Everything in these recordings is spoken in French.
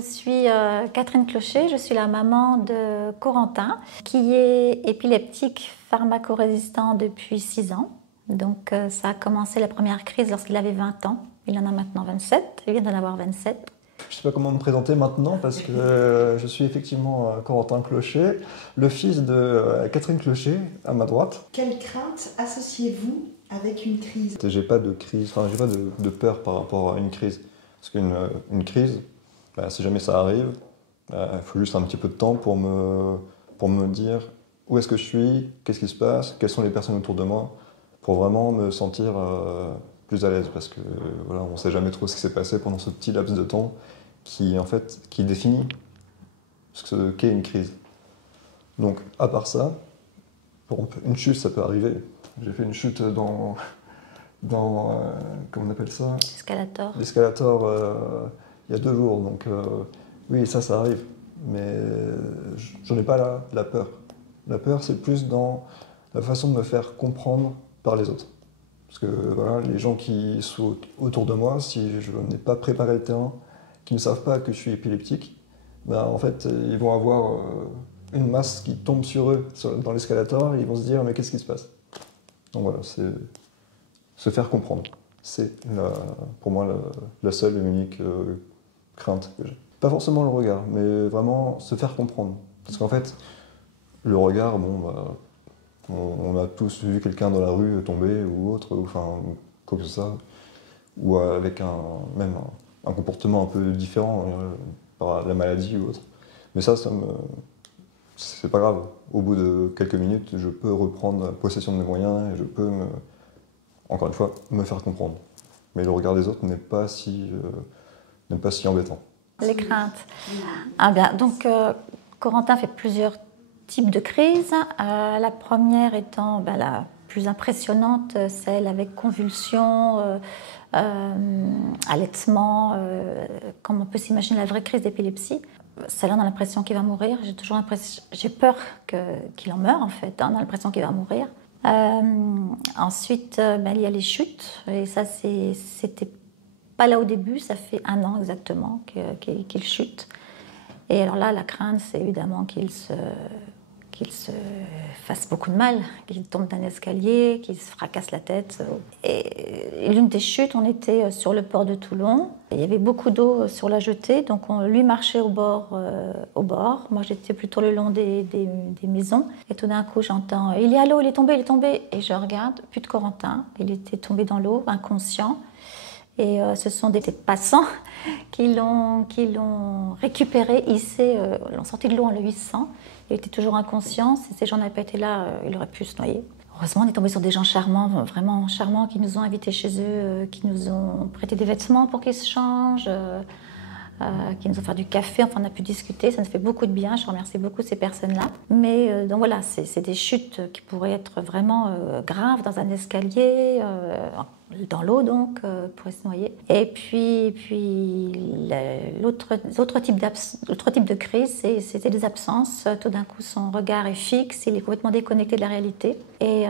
je suis Catherine Clocher, je suis la maman de Corentin, qui est épileptique pharmacorésistant depuis 6 ans. Donc ça a commencé la première crise lorsqu'il avait 20 ans. Il en a maintenant 27, il vient d'en avoir 27. Je ne sais pas comment me présenter maintenant parce que je suis effectivement Corentin Clocher, le fils de Catherine Clocher, à ma droite. Quelle crainte associez-vous avec une crise? J'ai pas de crise, enfin j'ai pas de peur par rapport à une crise. Parce qu'une crise, si jamais ça arrive, il faut juste un petit peu de temps pour me dire où est-ce que je suis, qu'est-ce qui se passe, quelles sont les personnes autour de moi, pour vraiment me sentir plus à l'aise. Parce que voilà, on ne sait jamais trop ce qui s'est passé pendant ce petit laps de temps qui définit ce qu'est une crise. Donc à part ça, une chute ça peut arriver. J'ai fait une chute dans comment on appelle ça? L'escalator. L'escalator il y a 2 jours, donc oui, ça arrive. Mais j'en ai pas la peur. La peur, c'est plus dans la façon de me faire comprendre par les autres. Parce que voilà, les gens qui sont autour de moi, si je n'ai pas préparé le terrain, qui ne savent pas que je suis épileptique, en fait, ils vont avoir une masse qui tombe sur eux dans l'escalator et ils vont se dire mais qu'est-ce qui se passe? Donc voilà, c'est se faire comprendre. C'est pour moi la seule et unique crainte que j'ai. Pas forcément le regard, mais vraiment se faire comprendre. Parce qu'en fait, le regard, on a tous vu quelqu'un dans la rue tomber ou autre, enfin, quoi que ce soit, ou avec même un comportement un peu différent par la maladie ou autre. Mais c'est pas grave. Au bout de quelques minutes, je peux reprendre possession de mes moyens et je peux, encore une fois, me faire comprendre. Mais le regard des autres n'est pas si embêtant. Les craintes. Donc, Corentin fait plusieurs types de crises. La première étant la plus impressionnante, celle avec convulsions, allaitement, comme on peut s'imaginer la vraie crise d'épilepsie. Celle-là, on a l'impression qu'il va mourir. J'ai peur qu'il en meure, en fait. On a l'impression qu'il va mourir. Ensuite, il y a les chutes. Et ça, c'était pas là au début. Ça fait 1 an exactement qu'il chute. Et alors là, la crainte, c'est évidemment qu'il se fasse beaucoup de mal, qu'il tombe d'un escalier, qu'il se fracasse la tête. Et l'une des chutes, on était sur le port de Toulon. Il y avait beaucoup d'eau sur la jetée, donc lui marchait au bord. Moi, j'étais plutôt le long des maisons. Et tout d'un coup, j'entends « Il est à l'eau, il est tombé, il est tombé !» Et je regarde, plus de Corentin. Il était tombé dans l'eau, inconscient. Et ce sont des passants qui l'ont récupéré, hissé, l'ont sorti de l'eau en le hissant. Il était toujours inconscient. Si ces gens n'avaient pas été là, il aurait pu se noyer. Heureusement, on est tombé sur des gens charmants, vraiment charmants, qui nous ont invités chez eux, qui nous ont prêté des vêtements pour qu'ils se changent, qui nous ont fait du café. Enfin, on a pu discuter. Ça nous fait beaucoup de bien. Je remercie beaucoup ces personnes-là. Mais donc voilà, c'est des chutes qui pourraient être vraiment graves dans un escalier, dans l'eau donc, pourrait se noyer. Et puis l'autre type de crise, c'était des absences. Tout d'un coup, son regard est fixe, il est complètement déconnecté de la réalité. Et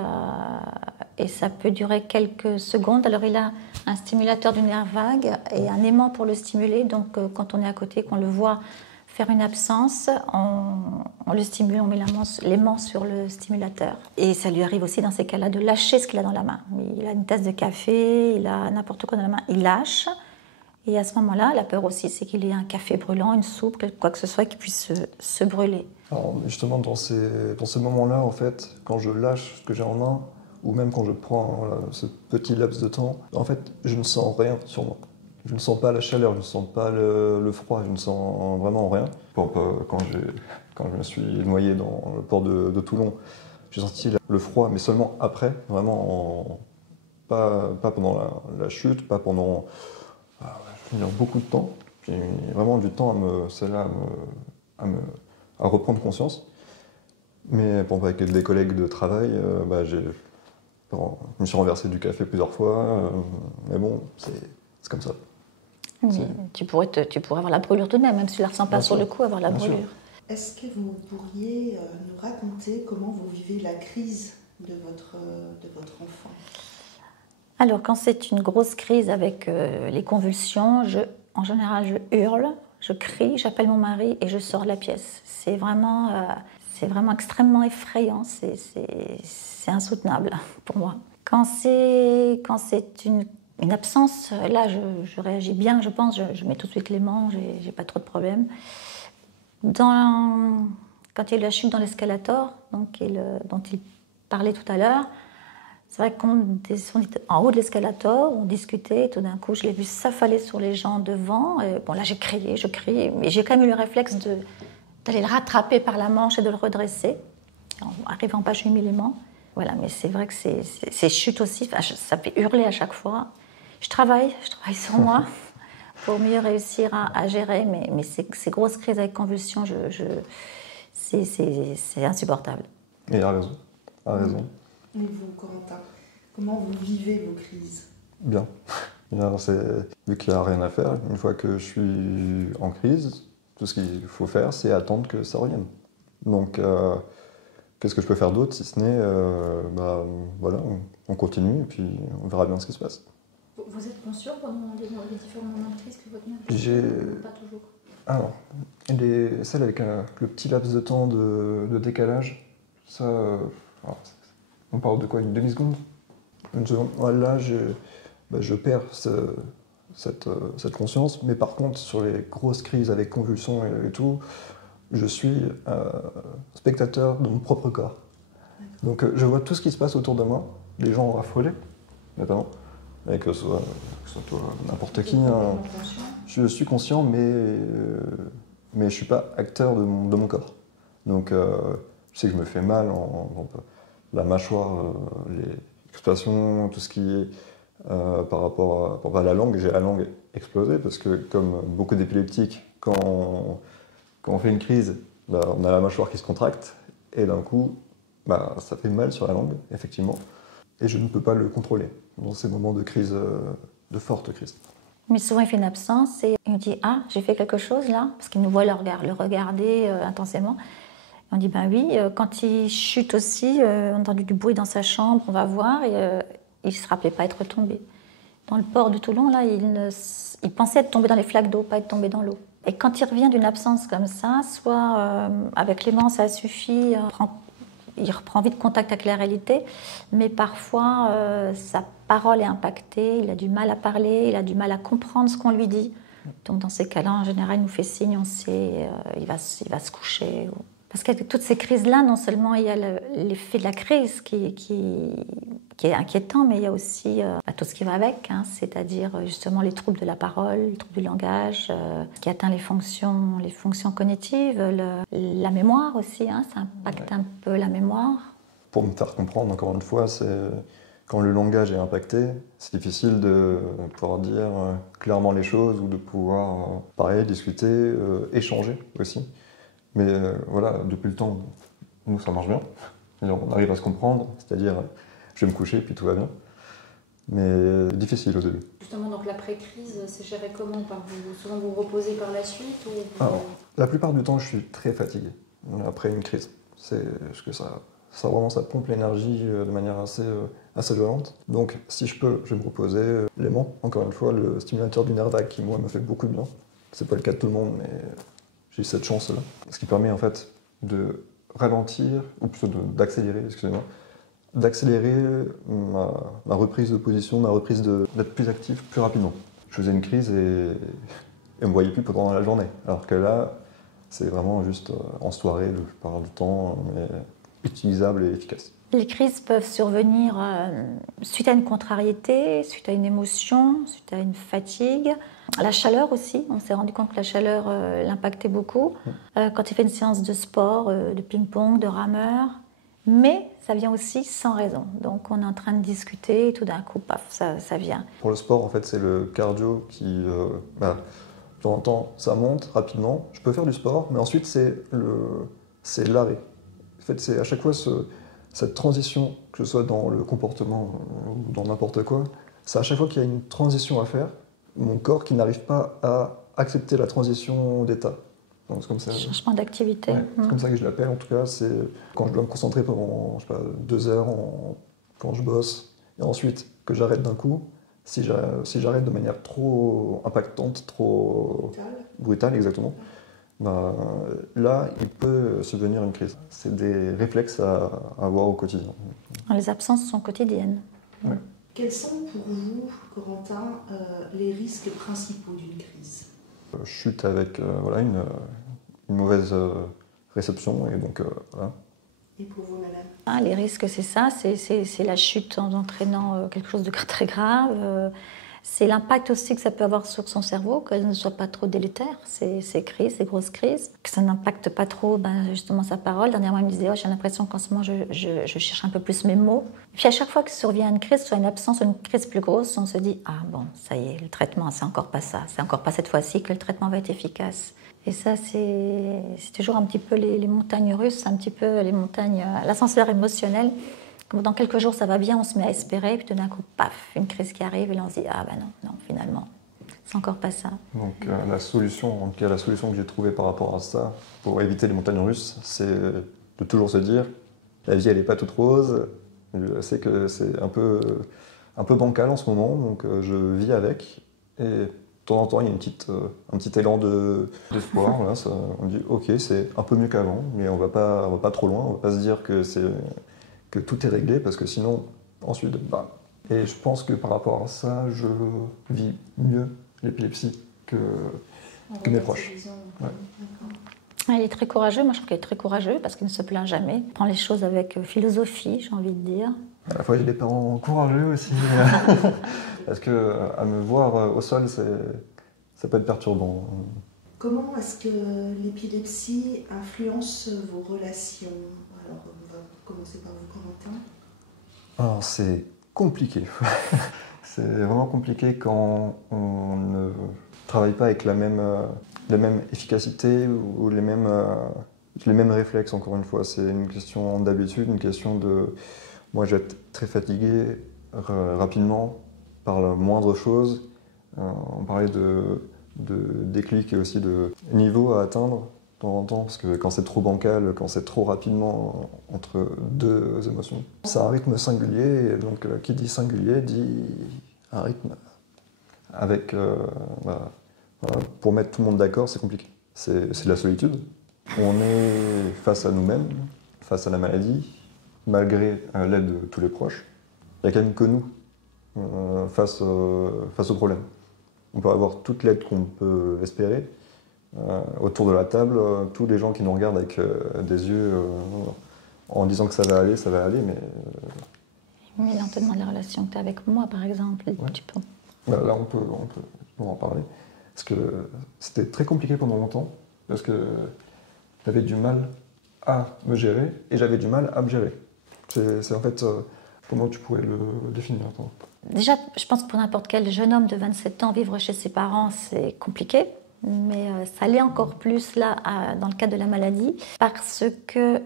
ça peut durer quelques secondes. Alors il a un stimulateur du nerf vague et un aimant pour le stimuler. Donc quand on est à côté, qu'on le voit faire une absence, on le stimule, on met l'aimant sur le stimulateur. Et ça lui arrive aussi dans ces cas-là de lâcher ce qu'il a dans la main. Il a une tasse de café, il a n'importe quoi dans la main, il lâche. Et à ce moment-là, la peur aussi, c'est qu'il y ait un café brûlant, une soupe, quoi que ce soit qui puisse se brûler. Alors justement, dans ces moments-là, en fait, quand je lâche ce que j'ai en main, ou même quand je prends ce petit laps de temps, en fait, je ne sens rien sur moi. Je ne sens pas la chaleur, je ne sens pas le froid, je ne sens vraiment rien. Quand je me suis noyé dans le port de Toulon, j'ai senti le froid, mais seulement après, vraiment, pas pendant la chute, pas pendant beaucoup de temps. J'ai mis vraiment du temps à reprendre conscience. Mais avec des collègues de travail, je me suis renversé du café plusieurs fois. Mais bon, c'est comme ça. Mais tu pourrais avoir la brûlure tout de même si tu ne la ressens pas sur le coup, avoir la brûlure. Est-ce que vous pourriez nous raconter comment vous vivez la crise de votre enfant? Alors, quand c'est une grosse crise avec les convulsions, en général, je hurle. je crie, j'appelle mon mari et je sors de la pièce. C'est vraiment extrêmement effrayant, c'est insoutenable pour moi. Quand c'est une absence, là je réagis bien, je pense, je mets tout de suite l'aimant, j'ai pas trop de problèmes. Quand il y a eu la chute dans l'escalator, dont il parlait tout à l'heure, c'est vrai qu'on descendait en haut de l'escalator, on discutait, et tout d'un coup je l'ai vu s'affaler sur les gens devant. Et bon là j'ai crié, mais j'ai quand même eu le réflexe d'aller le rattraper par la manche et de le redresser, en arrivant pas, je lui ai mis l'aimant. Voilà, mais c'est vrai que ces chutes aussi, ça fait hurler à chaque fois. Je travaille sur moi pour mieux réussir à gérer, mais ces grosses crises avec convulsions, c'est insupportable. Et il a raison. Et vous, Corentin, comment vous vivez vos crises? Bien. Vu qu'il n'y a rien à faire, une fois que je suis en crise, tout ce qu'il faut faire, c'est attendre que ça revienne. Donc, qu'est-ce que je peux faire d'autre si ce n'est, voilà, on continue et puis on verra bien ce qui se passe. Vous êtes conscient pendant les différents moments de crise que votre mère pas toujours? Alors, celle avec le petit laps de temps de décalage, ça, on parle de quoi, une demi-seconde? Une seconde. Là, je perds cette conscience, mais par contre, sur les grosses crises avec convulsions et tout, je suis spectateur de mon propre corps. Donc je vois tout ce qui se passe autour de moi, les gens raffolés, notamment, et que ce soit n'importe qui. Je suis conscient, mais je ne suis pas acteur de mon corps. Donc je sais que je me fais mal, la mâchoire, les expressions, tout ce qui est par rapport à la langue. J'ai la langue explosée parce que, comme beaucoup d'épileptiques, quand on fait une crise, on a la mâchoire qui se contracte et d'un coup, ça fait mal sur la langue, effectivement. Et je ne peux pas le contrôler dans ces moments de crise, de forte crise. Mais souvent, il fait une absence et il me dit « Ah, j'ai fait quelque chose là ?» Parce qu'il nous voit le regarder intensément. Et on dit « Ben oui ». Quand il chute aussi, on a entendu du bruit dans sa chambre, on va voir, et il ne se rappelait pas être tombé. Dans le port de Toulon, là, il pensait être tombé dans les flaques d'eau, pas être tombé dans l'eau. Et quand il revient d'une absence comme ça, soit avec l'aimant, ça suffit, il reprend vite contact avec la réalité, mais parfois sa parole est impactée, il a du mal à parler, il a du mal à comprendre ce qu'on lui dit. Donc dans ces cas-là, en général, il nous fait signe, on sait, il va se coucher. Parce qu'avec toutes ces crises-là, non seulement il y a l'effet de la crise qui est inquiétant, mais il y a aussi tout ce qui va avec, c'est-à-dire justement les troubles de la parole, les troubles du langage, qui atteint les fonctions cognitives, la mémoire aussi, ça impacte un peu la mémoire. Pour me faire comprendre, encore une fois, c'est quand le langage est impacté, c'est difficile de pouvoir dire clairement les choses ou de pouvoir parler, discuter, échanger aussi. Mais voilà, depuis le temps, nous, ça marche bien. On arrive à se comprendre, c'est-à-dire, je vais me coucher, puis tout va bien. Mais difficile au début. Justement, donc l'après-crise, c'est géré comment? Souvent vous reposez par la suite ou... Alors, la plupart du temps, je suis très fatigué après une crise. C'est parce que ça pompe l'énergie de manière assez violente. Donc, si je peux, je vais me reposer. L'aimant, encore une fois, le stimulateur du nerf vague qui, moi, me fait beaucoup de bien. C'est pas le cas de tout le monde, mais j'ai cette chance-là. Ce qui permet, en fait, de ralentir, ou plutôt d'accélérer, excusez-moi, d'accélérer ma reprise de position, ma reprise d'être plus actif plus rapidement. Je faisais une crise et on ne me voyait plus pendant la journée. Alors que là, c'est vraiment juste en soirée, la plupart du temps, mais utilisable et efficace. Les crises peuvent survenir suite à une contrariété, suite à une émotion, suite à une fatigue. La chaleur aussi, on s'est rendu compte que la chaleur l'impactait beaucoup. Quand il fait une séance de sport, de ping-pong, de rameur. Mais ça vient aussi sans raison. Donc on est en train de discuter et tout d'un coup, paf, ça vient. Pour le sport, en fait, c'est le cardio qui... de temps en temps, ça monte rapidement. Je peux faire du sport, mais ensuite, c'est l'arrêt. En fait, c'est à chaque fois cette transition, que ce soit dans le comportement ou dans n'importe quoi, c'est à chaque fois qu'il y a une transition à faire, mon corps qui n'arrive pas à accepter la transition d'état. Donc, c'est comme ça. Changement d'activité. Ouais, c'est comme ça que je l'appelle, en tout cas. C'est quand je dois me concentrer pendant, 2 heures quand je bosse, et ensuite que j'arrête d'un coup, Si j'arrête de manière trop impactante, trop brutale, exactement, ben, là, il peut subvenir une crise. C'est des réflexes à avoir au quotidien. Les absences sont quotidiennes. Ouais. Quels sont pour vous, Corentin, les risques principaux d'une crise? Chute avec voilà, une mauvaise réception, et donc voilà. Et pour vous, madame? Les risques, c'est ça, c'est la chute en entraînant quelque chose de très grave. C'est l'impact aussi que ça peut avoir sur son cerveau, qu'elle ne soit pas trop délétère, ces crises, ces grosses crises, que ça n'impacte pas trop justement sa parole. Dernièrement, il me disait, j'ai l'impression qu'en ce moment, je cherche un peu plus mes mots. Puis à chaque fois que survient une crise, soit une absence ou une crise plus grosse, on se dit, ah bon, ça y est, le traitement, c'est encore pas ça, c'est encore pas cette fois-ci que le traitement va être efficace. Et ça, c'est toujours un petit peu les montagnes russes, un petit peu les montagnes, l'ascenseur émotionnel. Dans quelques jours, ça va bien, on se met à espérer, puis tout d'un coup, paf, une crise qui arrive, et là on se dit, ah ben non, finalement, c'est encore pas ça. Donc la solution, en tout cas la solution que j'ai trouvée par rapport à ça, pour éviter les montagnes russes, c'est de toujours se dire, la vie elle n'est pas toute rose, je sais que c'est un peu bancal en ce moment, donc je vis avec, et de temps en temps il y a un petit élan d'espoir, voilà, on dit, ok, c'est un peu mieux qu'avant, mais on va pas trop loin, on va pas se dire que tout est réglé, parce que sinon, ensuite, Et je pense que par rapport à ça, je vis mieux l'épilepsie que mes proches. Ouais. Il est très courageux, moi je trouve qu'il est très courageux, parce qu'il ne se plaint jamais. Il prend les choses avec philosophie, j'ai envie de dire. À la fois, j'ai des parents courageux aussi, parce que à me voir au sol, ça peut être perturbant. Comment est-ce que l'épilepsie influence vos relations? Alors, on va commencer par vous, Corentin. Alors, c'est compliqué. C'est vraiment compliqué quand on ne travaille pas avec la même efficacité ou les mêmes réflexes, encore une fois. C'est une question d'habitude, une question de... Moi, je vais être très fatigué rapidement par la moindre chose. On parlait de déclic et aussi de niveau à atteindre de temps en temps, parce que quand c'est trop bancal, quand c'est trop rapidement entre deux émotions, c'est un rythme singulier, et donc qui dit singulier dit un rythme avec... pour mettre tout le monde d'accord, c'est compliqué. C'est de la solitude. On est face à nous-mêmes, face à la maladie, malgré l'aide de tous les proches. Il n'y a quand même que nous face au problème. On peut avoir toute l'aide qu'on peut espérer. Autour de la table, tous les gens qui nous regardent avec des yeux en disant que ça va aller, mais... Mais là, on te demande la relation que tu as avec moi, par exemple. Ouais. Là, on peut en parler. Parce que c'était très compliqué pendant longtemps, parce que j'avais du mal à me gérer, et j'avais du mal à me gérer. C'est en fait... comment tu pourrais le définir, toi? Déjà, je pense que pour n'importe quel jeune homme de 27 ans, vivre chez ses parents, c'est compliqué. Mais ça l'est encore plus là, dans le cadre de la maladie, parce que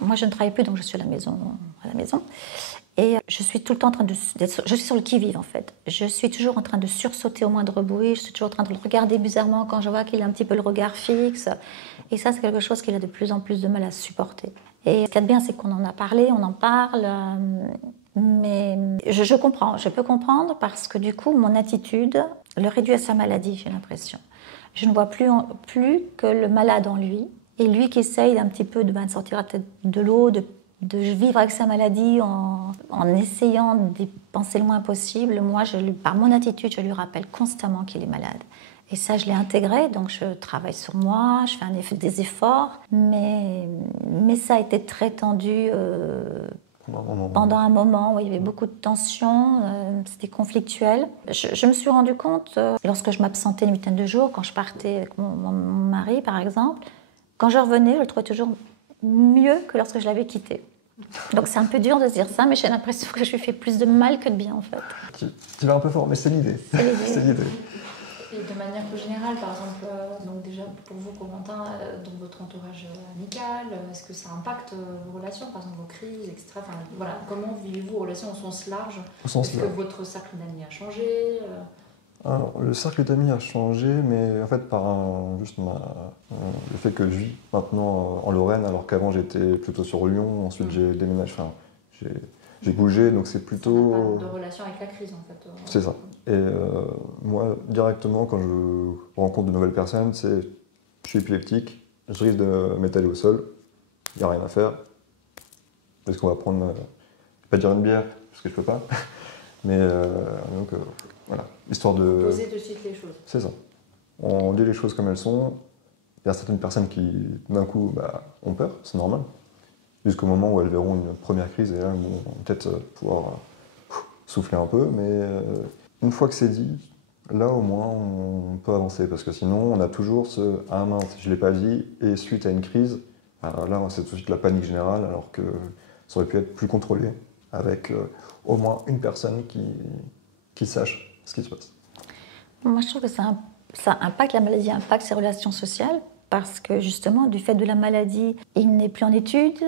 moi je ne travaille plus, donc je suis à la maison. Et je suis tout le temps en train je suis sur le qui-vive en fait. Je suis toujours en train de sursauter au moindre bruit, je suis toujours en train de le regarder bizarrement quand je vois qu'il a un petit peu le regard fixe. Et ça, c'est quelque chose qu'il a de plus en plus de mal à supporter. Et ce qu'il y a de bien, c'est qu'on en a parlé, on en parle, mais je comprends, je peux comprendre, parce que du coup, mon attitude le réduit à sa maladie, j'ai l'impression. Je ne vois plus que le malade en lui, et lui qui essaye un petit peu de sortir la tête de l'eau, de vivre avec sa maladie en essayant d'y penser le moins possible. Moi, par mon attitude, je lui rappelle constamment qu'il est malade. Et ça, je l'ai intégré, donc je travaille sur moi, je fais des efforts, mais ça a été très tendu pendant un moment où il y avait beaucoup de tensions, c'était conflictuel. Je me suis rendu compte, lorsque je m'absentais une vingtaine de jours, quand je partais avec mon mari, par exemple, quand je revenais, je le trouvais toujours mieux que lorsque je l'avais quitté. Donc c'est un peu dur de se dire ça, mais j'ai l'impression que je lui fais plus de mal que de bien, en fait. Tu vas un peu fort, mais c'est l'idée. C'est l'idée. Et de manière plus générale, par exemple, donc déjà pour vous, Corentin, dans votre entourage amical, est-ce que ça impacte vos relations, par exemple vos crises, etc. Enfin, voilà, comment vivez-vous vos relations au sens large? Est-ce que votre cercle d'amis a changé? Alors, le cercle d'amis a changé, mais en fait par le fait que je vis maintenant en Lorraine, alors qu'avant j'étais plutôt sur Lyon, ensuite j'ai déménagé, J'ai bougé, donc c'est plutôt... Ça n'a pas de relation avec la crise, en fait. C'est ça. Et moi, directement, quand je rencontre de nouvelles personnes, c'est je suis épileptique, je risque de m'étaler au sol, il n'y a rien à faire. Est-ce qu'on va prendre, je ne vais pas dire une bière, parce que je ne peux pas, mais donc voilà, histoire de... Poser de suite les choses. C'est ça. On dit les choses comme elles sont. Il y a certaines personnes qui, d'un coup, ont peur, c'est normal. Jusqu'au moment où elles verront une première crise, et là, elles vont peut-être pouvoir souffler un peu, mais une fois que c'est dit, là au moins on peut avancer, parce que sinon on a toujours ce « ah mince, je ne l'ai pas dit » et suite à une crise, alors là c'est tout de suite la panique générale, alors que ça aurait pu être plus contrôlé, avec au moins une personne qui sache ce qui se passe. Moi je trouve que ça impacte, la maladie impacte ses relations sociales, parce que justement du fait de la maladie, il n'est plus en études,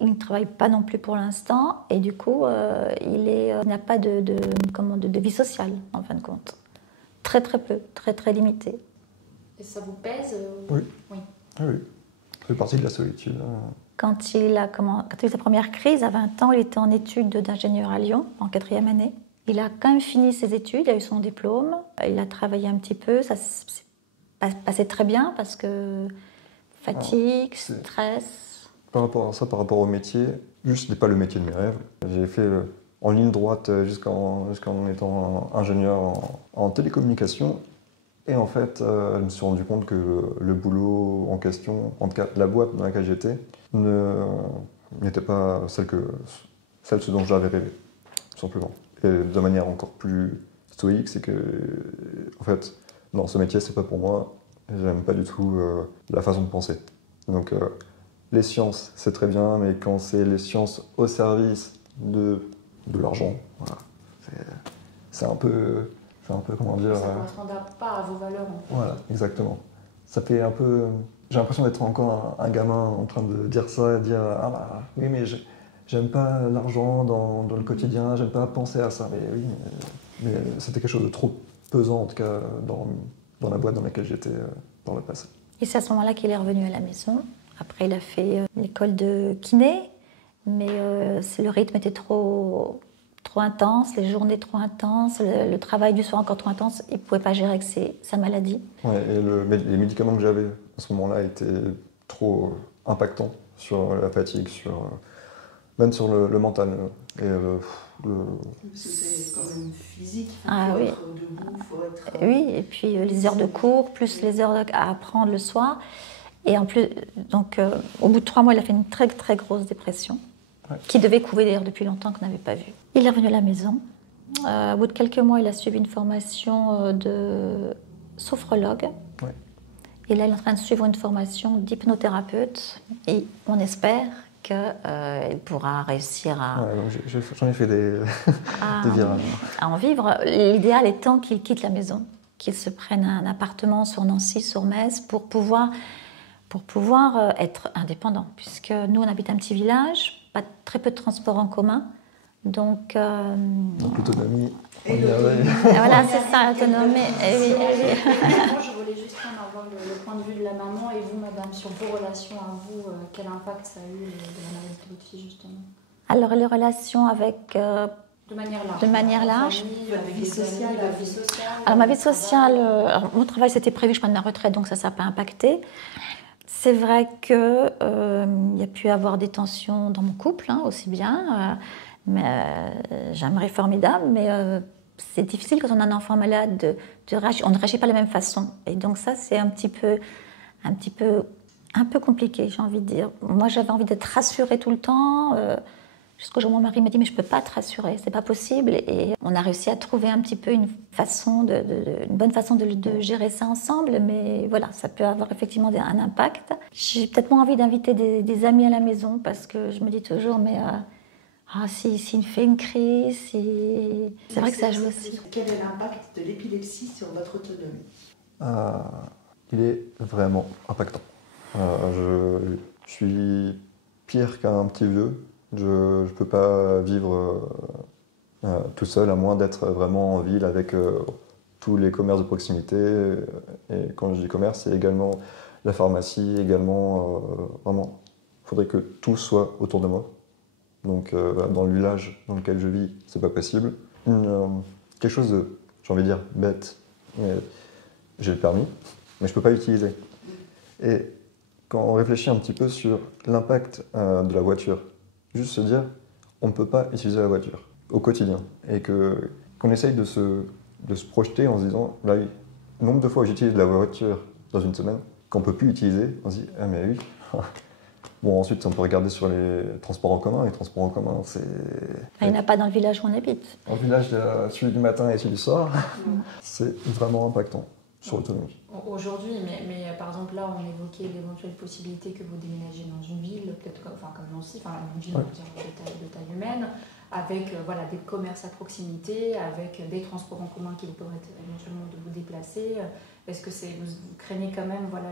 il ne travaille pas non plus pour l'instant, et du coup, il n'a pas de vie sociale, en fin de compte. Très très peu, très très limité. Et ça vous pèse Oui. Oui. Ah oui, ça fait partie de la solitude. Quand il a eu sa première crise, à 20 ans, il était en études d'ingénieur à Lyon, en 4e année. Il a quand même fini ses études, il a eu son diplôme, il a travaillé un petit peu, ça s'est passé très bien, parce que fatigue, stress... Par rapport à ça, par rapport au métier, juste ce n'est pas le métier de mes rêves. J'ai fait en ligne droite jusqu'en étant ingénieur en télécommunication. Et en fait, je me suis rendu compte que le boulot en question, en tout cas la boîte dans laquelle j'étais, n'était pas celle dont j'avais rêvé, tout simplement. Et de manière encore plus stoïque, c'est que, en fait, non, ce métier, c'est pas pour moi. J'aime pas du tout la façon de penser. Donc, les sciences, c'est très bien, mais quand c'est les sciences au service de l'argent, voilà, c'est un peu, comment dire... Ça ne correspond pas à vos valeurs. En fait. Voilà, exactement. Ça fait un peu... J'ai l'impression d'être encore un gamin en train de dire ça, et de dire « Ah bah oui, mais j'aime pas l'argent dans le quotidien, j'aime pas penser à ça. » Mais oui, mais c'était quelque chose de trop pesant, en tout cas, dans la boîte dans laquelle j'étais dans le passé. Et c'est à ce moment-là qu'il est revenu à la maison. Après, il a fait l'école de kiné, mais le rythme était trop intense, les journées trop intenses, le travail du soir encore trop intense. Il ne pouvait pas gérer avec sa maladie. Ouais, et les médicaments que j'avais à ce moment-là étaient trop impactants sur la fatigue, même sur le mental. C'est quand même physique, il Ah, faut oui. être debout, il faut être... Oui, et puis les heures de cours, plus les heures à apprendre le soir. Et en plus, donc, au bout de 3 mois, il a fait une très très grosse dépression, qui devait couver d'ailleurs depuis longtemps, qu'on n'avait pas vu. Il est revenu à la maison. Au bout de quelques mois, il a suivi une formation de sophrologue. Ouais. Et là, il est en train de suivre une formation d'hypnothérapeute. Et on espère qu'il pourra réussir à... Ouais, j'en ai fait des virages. À en vivre. L'idéal étant qu'il quitte la maison, qu'il se prenne un appartement sur Nancy, sur Metz, pour pouvoir être indépendant, puisque nous, on habite un petit village, très peu de transports en commun, donc... Donc l'autonomie, on y l'autonomie. arrive. Voilà, c'est ça, l'autonomie. Moi, je voulais juste avoir le point de vue de la maman et vous, madame, sur vos relations à vous, quel impact ça a eu de la maladie de votre fille, justement? Alors, les relations avec... De manière large. De manière large. Famille, avec les amis, la vie sociale. Alors, ma vie sociale, mon travail, c'était prévu que je prenne ma retraite, donc ça n'a pas impacté. C'est vrai qu'il y a pu avoir des tensions dans mon couple, aussi bien. J'ai un mari formidable, mais c'est difficile quand on a un enfant malade de réagir. On ne réagit pas de la même façon. Et donc ça, c'est un peu compliqué, j'ai envie de dire. Moi, j'avais envie d'être rassurée tout le temps. Jusqu'au jour où mon mari m'a dit « mais je ne peux pas te rassurer, c'est pas possible ». Et on a réussi à trouver un petit peu une bonne façon de gérer ça ensemble, mais voilà, ça peut avoir effectivement un impact. J'ai peut-être moins envie d'inviter des amis à la maison, parce que je me dis toujours « mais s'il fait une crise, c'est vrai que ça joue aussi ». Quel est l'impact de l'épilepsie sur votre autonomie? Il est vraiment impactant. Je suis pire qu'un petit vieux. Je ne peux pas vivre tout seul, à moins d'être vraiment en ville avec tous les commerces de proximité. Et quand je dis commerce, c'est également la pharmacie, également vraiment. Il faudrait que tout soit autour de moi. Donc dans le village dans lequel je vis, c'est pas possible. Quelque chose de, j'ai envie de dire, bête, mais j'ai le permis, mais je peux pas l'utiliser. Et quand on réfléchit un petit peu sur l'impact de la voiture, juste se dire, on ne peut pas utiliser la voiture au quotidien. Et qu'on essaye de se projeter en se disant, là, le nombre de fois où j'utilise la voiture dans une semaine, qu'on ne peut plus utiliser, on se dit, ah mais oui. Bon, ensuite, on peut regarder sur les transports en commun. Les transports en commun, c'est... Il n'y en a pas dans le village où on habite. En village, celui du matin et celui du soir, c'est vraiment impactant sur l'autonomie. Aujourd'hui, mais par exemple là, on évoquait l'éventuelle possibilité que vous déménagiez dans une ville, peut-être comme Nancy, une ville de taille humaine, avec voilà, des commerces à proximité, avec des transports en commun qui vous permettent éventuellement de vous déplacer. Est-ce que vous craignez quand même voilà,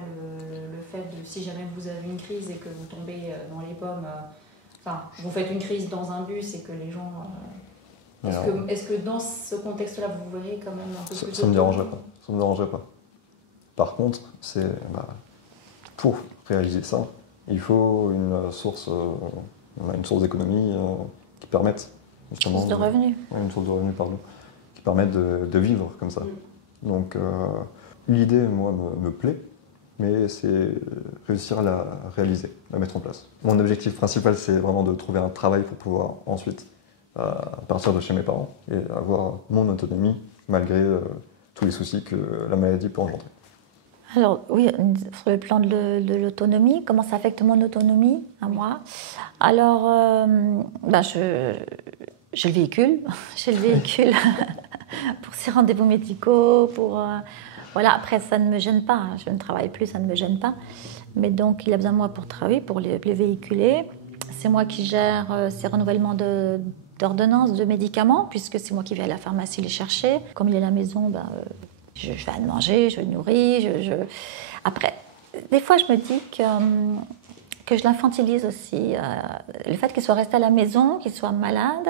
le fait de, si jamais vous avez une crise et que vous tombez dans les pommes, vous faites une crise dans un bus et que les gens... Est-ce que dans ce contexte-là, vous voyez quand même un peu plus... Ça ne me dérangerait pas. Ça me dérangerait pas. Par contre, pour réaliser ça, il faut une source d'économie qui permette justement... Source de revenus. Une source de revenus, pardon. Qui permette de vivre comme ça. Donc, l'idée, moi, me plaît, mais c'est réussir à la réaliser, la mettre en place. Mon objectif principal, c'est vraiment de trouver un travail pour pouvoir ensuite partir de chez mes parents et avoir mon autonomie malgré tous les soucis que la maladie peut engendrer. Alors oui, sur le plan de l'autonomie, comment ça affecte mon autonomie à moi? Alors, j'ai le véhicule, pour ces rendez-vous médicaux, voilà, après ça ne me gêne pas, je ne travaille plus, ça ne me gêne pas. Mais donc il a besoin de moi pour travailler, pour les véhiculer. C'est moi qui gère ces renouvellements d'ordonnances, de médicaments, puisque c'est moi qui vais à la pharmacie les chercher. Comme il est à la maison, je vais à manger, je le nourris. Après, des fois, je me dis que je l'infantilise aussi. Le fait qu'il soit resté à la maison, qu'il soit malade,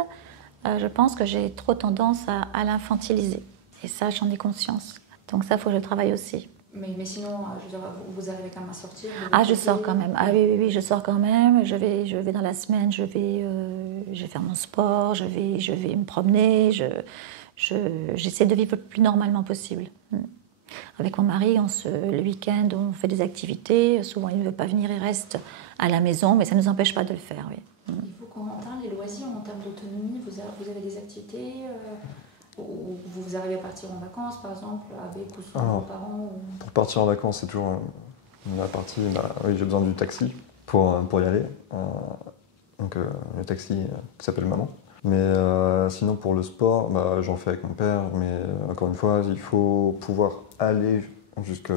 je pense que j'ai trop tendance à l'infantiliser. Et ça, j'en ai conscience. Donc ça, il faut que je travaille aussi. Mais sinon, je veux dire, vous arrivez quand même à sortir? Je sors quand même. Oui, je sors quand même. Je vais dans la semaine, je vais faire mon sport, je vais me promener. J'essaie de vivre le plus normalement possible. Avec mon mari, le week-end, on fait des activités. Souvent, il ne veut pas venir, il reste à la maison, mais ça ne nous empêche pas de le faire, oui. Il faut qu'on entende les loisirs en termes d'autonomie. Vous avez des activités où vous arrivez à partir en vacances, par exemple, avec ou sans vos parents Pour partir en vacances, c'est toujours la partie... oui, j'ai besoin du taxi pour y aller. Donc, le taxi qui s'appelle Maman. Mais sinon, pour le sport, j'en fais avec mon père. Mais encore une fois, il faut pouvoir aller jusqu'à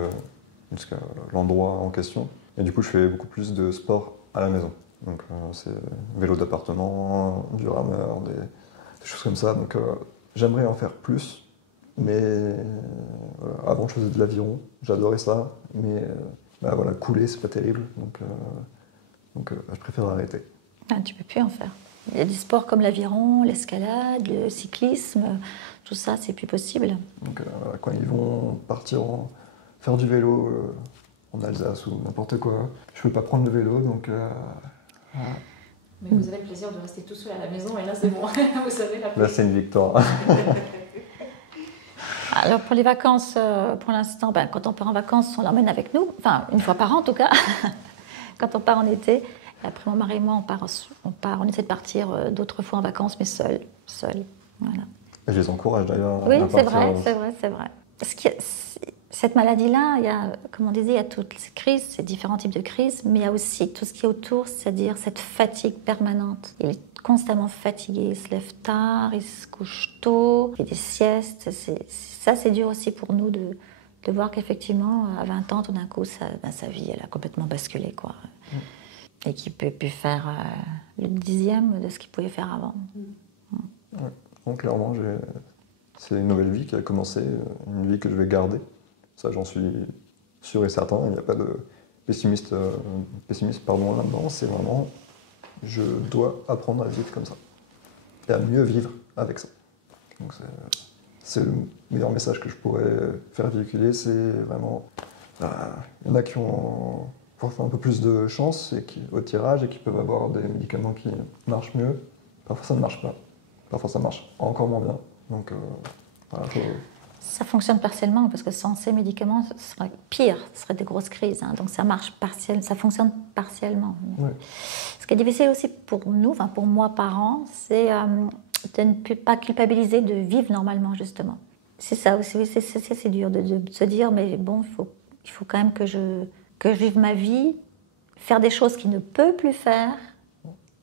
l'endroit en question. Et du coup, je fais beaucoup plus de sport à la maison. Donc, c'est vélo d'appartement, du rameur, des choses comme ça. Donc, j'aimerais en faire plus. Mais avant, je faisais de l'aviron. J'adorais ça. Mais couler, c'est pas terrible. Donc, je préfère arrêter. Tu peux plus en faire. Il y a des sports comme l'aviron, l'escalade, le cyclisme, tout ça, c'est plus possible. Donc, quand ils vont partir faire du vélo en Alsace ou n'importe quoi, je peux pas prendre le vélo, donc... Mais vous avez le plaisir de rester tout seul à la maison, et là, c'est bon. Vous savez, là, c'est une victoire. Alors, pour les vacances, pour l'instant, quand on part en vacances, on l'emmène avec nous. Enfin, une fois par an, en tout cas. Quand on part en été. Et après, mon mari et moi, on essaie de partir d'autres fois en vacances, mais seul. Voilà. Et je les encourage d'ailleurs. Oui, c'est vrai. Cette maladie-là, il y a, comme on disait, il y a toutes ces crises, ces différents types de crises, mais il y a aussi tout ce qui est autour, c'est-à-dire cette fatigue permanente. Il est constamment fatigué, il se lève tard, il se couche tôt, il fait des siestes. Ça, c'est dur aussi pour nous de voir qu'effectivement, à 20 ans, tout d'un coup, sa vie, elle a complètement basculé, quoi. Et qu'il peut plus faire le 10e de ce qu'il pouvait faire avant. Ouais. Donc clairement, c'est une nouvelle vie qui a commencé, une vie que je vais garder. Ça, j'en suis sûr et certain. Il n'y a pas de pessimisme là-dedans. C'est vraiment, je dois apprendre à vivre comme ça. Et à mieux vivre avec ça. Donc c'est le meilleur message que je pourrais faire véhiculer. C'est vraiment... Il y en a qui ont parfois un peu plus de chance au tirage et qui peuvent avoir des médicaments qui marchent mieux. Parfois ça ne marche pas. Parfois ça marche encore moins bien. Donc voilà, Ça fonctionne partiellement parce que sans ces médicaments, ce serait pire, ce serait des grosses crises. Hein. Donc ça marche partiellement, ça fonctionne partiellement. ouais. Ce qui est difficile aussi pour nous, enfin pour moi parents, c'est de ne pas culpabiliser de vivre normalement justement. C'est ça aussi, c'est dur de se dire mais bon, il faut quand même que je vive ma vie, faire des choses qu'il ne peut plus faire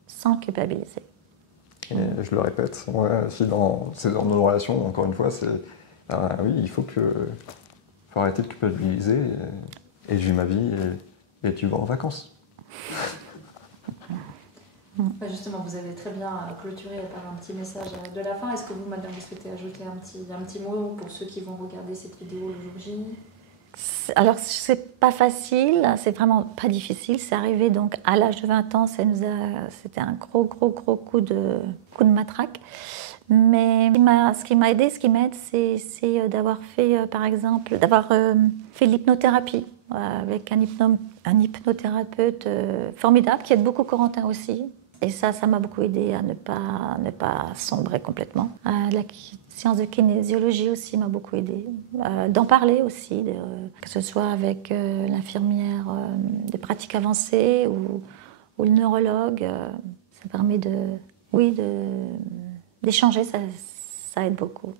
sans culpabiliser. Et je le répète, c'est dans nos relations, encore une fois, c'est oui, il faut arrêter de culpabiliser et je vis ma vie et tu vas en vacances. Justement, vous avez très bien clôturé par un petit message de la fin. Est-ce que vous, madame, vous souhaitez ajouter un petit mot pour ceux qui vont regarder cette vidéo le jour J? Alors, c'est pas facile, c'est vraiment pas difficile. C'est arrivé donc à l'âge de 20 ans, c'était un gros coup de matraque. Mais ce qui m'a aidé, ce qui m'aide, c'est d'avoir fait, par exemple, d'avoir fait l'hypnothérapie avec un hypnothérapeute formidable qui aide beaucoup Corentin aussi. Et ça m'a beaucoup aidé à ne pas sombrer complètement. La science de kinésiologie aussi m'a beaucoup aidé. D'en parler aussi, que ce soit avec l'infirmière de pratique avancée ou le neurologue. Ça permet d'échanger, ça aide beaucoup.